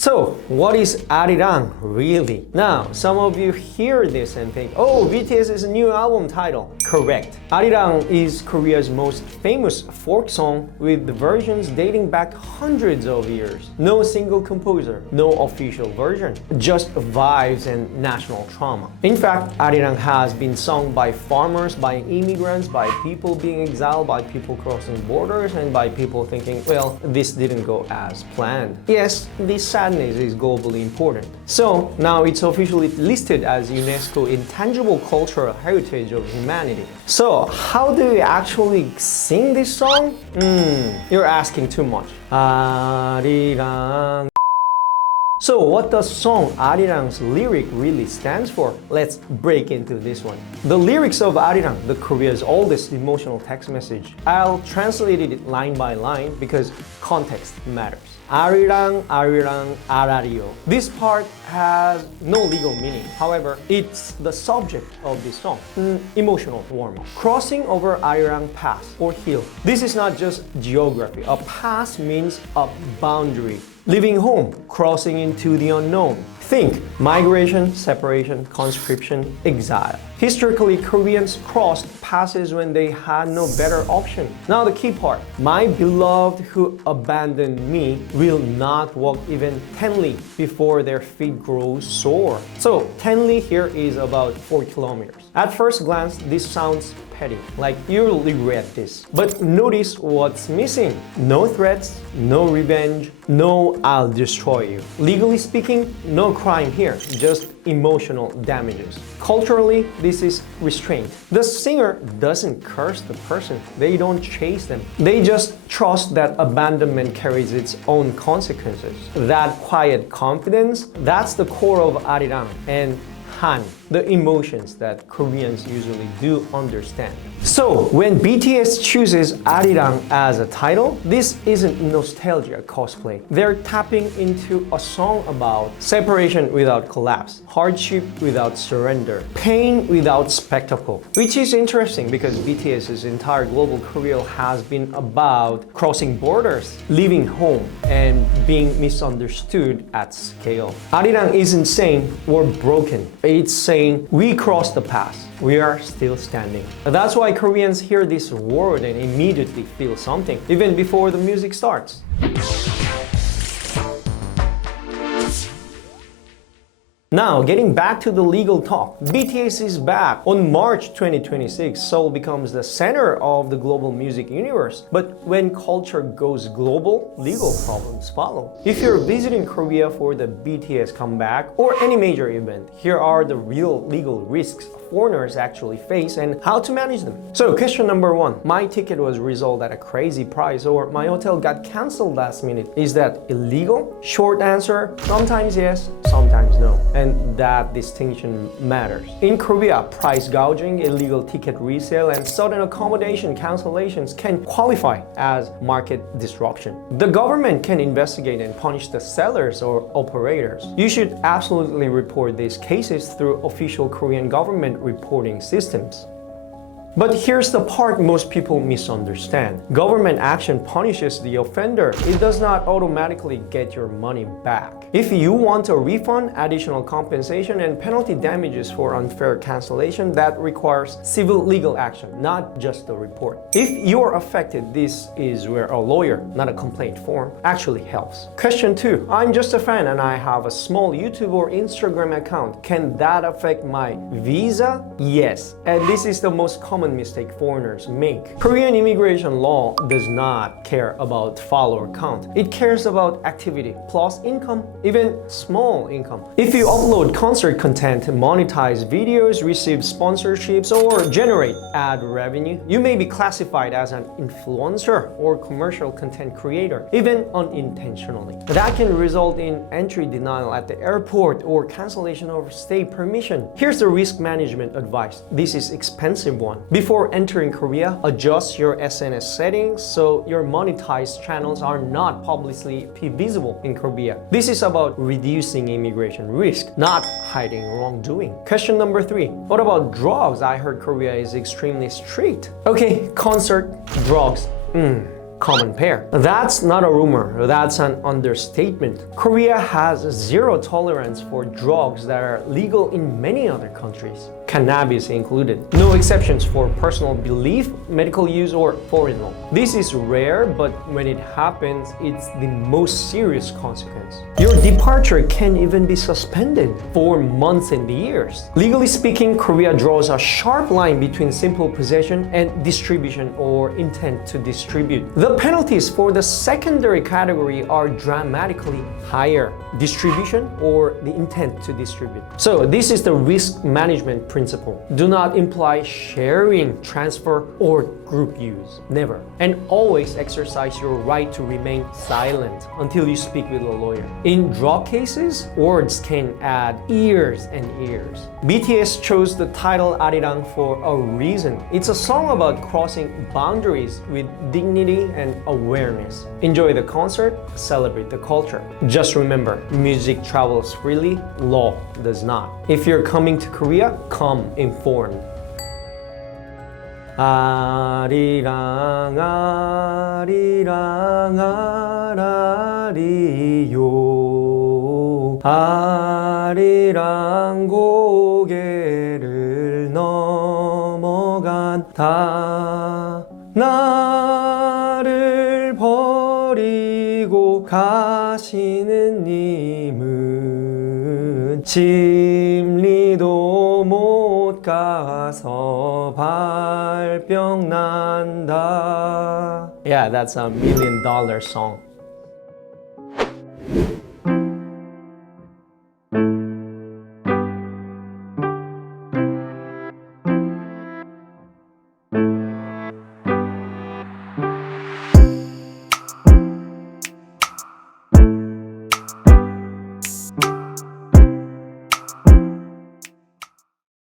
So, what is Arirang really? Now, some of you hear this and think, oh, BTS is a new album title. Correct. Arirang is Korea's most famous folk song with the versions dating back hundreds of years. No single composer, no official version, just vibes and national trauma. In fact, Arirang has been sung by farmers, by immigrants, by people being exiled, by people crossing borders, and by people thinking, well, this didn't go as planned. Yes, this sadness is globally important. So now it's officially listed as UNESCO Intangible Cultural Heritage of Humanity. So how do we actually sing this song? You're asking too much. 아리랑. So what does song Arirang's lyric really stands for? Let's break into this one. The lyrics of Arirang, the Korea's oldest emotional text message, I'll translate it line by line because context matters. Arirang, Arirang, Arario. This part has no legal meaning. However, it's the subject of this song. Emotional warm-up. Crossing over Arirang Pass or hill. This is not just geography. A pass means a boundary. Leaving home, crossing into the unknown. Think migration, separation, conscription, exile. Historically, Koreans crossed passes when they had no better option. Now the key part. My beloved who abandoned me will not walk even 10 li before their feet grow sore. So 10 li here is about 4 kilometers. At first glance, this sounds petty, like you'll regret this. But notice what's missing. No threats, no revenge, no I'll destroy you. Legally speaking, no crime here, just emotional damages. Culturally, this is restraint. The singer doesn't curse the person. They don't chase them. They just trust that abandonment carries its own consequences. That quiet confidence, that's the core of Arirang and Han, the emotions that Koreans usually do understand. So, when BTS chooses Arirang as a title, this isn't nostalgia cosplay. They're tapping into a song about separation without collapse, hardship without surrender, pain without spectacle. Which is interesting because BTS's entire global career has been about crossing borders, leaving home, and being misunderstood at scale. Arirang isn't saying we're broken. It's saying we crossed the pass. We are still standing. That's why Koreans hear this word and immediately feel something, even before the music starts. Now, getting back to the legal talk, BTS is back. On March 2026, Seoul becomes the center of the global music universe. But when culture goes global, legal problems follow. If you're visiting Korea for the BTS comeback or any major event, here are the real legal risks foreigners actually face and how to manage them. So, question number 1. My ticket was resold at a crazy price or my hotel got cancelled last minute. Is that illegal? Short answer, sometimes yes, sometimes no. And that distinction matters. In Korea, price gouging, illegal ticket resale, and sudden accommodation cancellations can qualify as market disruption. The government can investigate and punish the sellers or operators. You should absolutely report these cases through official Korean government reporting systems. But here's the part most people misunderstand. Government action punishes the offender. It does not automatically get your money back. If you want a refund, additional compensation, and penalty damages for unfair cancellation, that requires civil legal action, not just a report. If you're affected, this is where a lawyer, not a complaint form, actually helps. Question 2. I'm just a fan and I have a small YouTube or Instagram account. Can that affect my visa? Yes. And this is the most common mistake foreigners make. Korean immigration law does not care about follower count. It cares about activity plus income, even small income. If you upload concert content, monetize videos, receive sponsorships, or generate ad revenue, you may be classified as an influencer or commercial content creator, even unintentionally. That can result in entry denial at the airport or cancellation of stay permission. Here's the risk management advice. This is expensive one. Before entering Korea, adjust your SNS settings so your monetized channels are not publicly visible in Korea. This is about reducing immigration risk, not hiding wrongdoing. Question number 3. What about drugs? I heard Korea is extremely strict. Okay, concert, drugs. common pair. That's not a rumor, that's an understatement. Korea has zero tolerance for drugs that are legal in many other countries, cannabis included. No exceptions for personal belief, medical use, or foreign law. This is rare, but when it happens, it's the most serious consequence. Your departure can even be suspended for months and years. Legally speaking, Korea draws a sharp line between simple possession and distribution or intent to distribute. The penalties for the secondary category are dramatically higher: distribution or the intent to distribute. So this is the risk management principle. Do not imply sharing, transfer, or group use. Never. And always exercise your right to remain silent until you speak with a lawyer. In drug cases, words can add years and years. BTS chose the title Arirang for a reason. It's a song about crossing boundaries with dignity and awareness. Enjoy the concert, celebrate the culture. Just remember, music travels freely, law does not. If you're coming to Korea, come informed. 아리랑 아리랑 아라리요 아리랑 고개를 넘어간다 나를 버리고 가시는 님은 진리도 못 가서 발병 난다. Yeah, that's $1 million song.